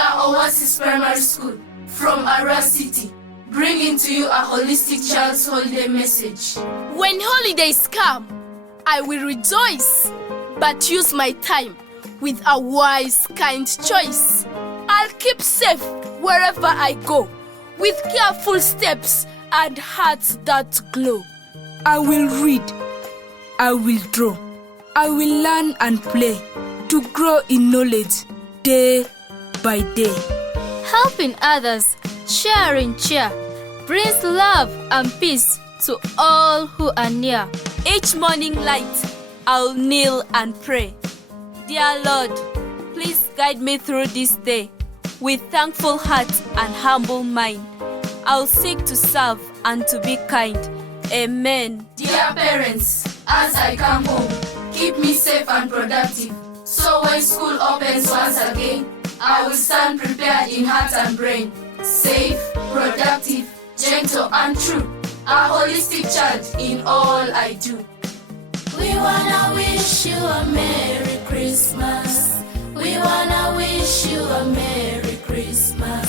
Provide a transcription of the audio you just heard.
are Oasis Primary School from Arua City, bringing to you a holistic child's holiday message. When holidays come, I will rejoice, but use my time with a wise, kind choice. I'll keep safe wherever I go, with careful steps and hearts that glow. I will read, I will draw, I will learn and play, to grow in knowledge day by day. Helping others, sharing cheer, brings love and peace to all who are near. Each morning light, I'll kneel and pray. Dear Lord, please guide me through this day. With thankful heart and humble mind, I'll seek to serve and to be kind. Amen. Dear parents, as I come home, keep me safe and productive. So when school opens once again, I will stand prepared in heart and brain. Safe, productive, gentle and true. A holistic child in all I do. We wanna wish you a Merry Christmas. We wanna wish you a Merry Christmas.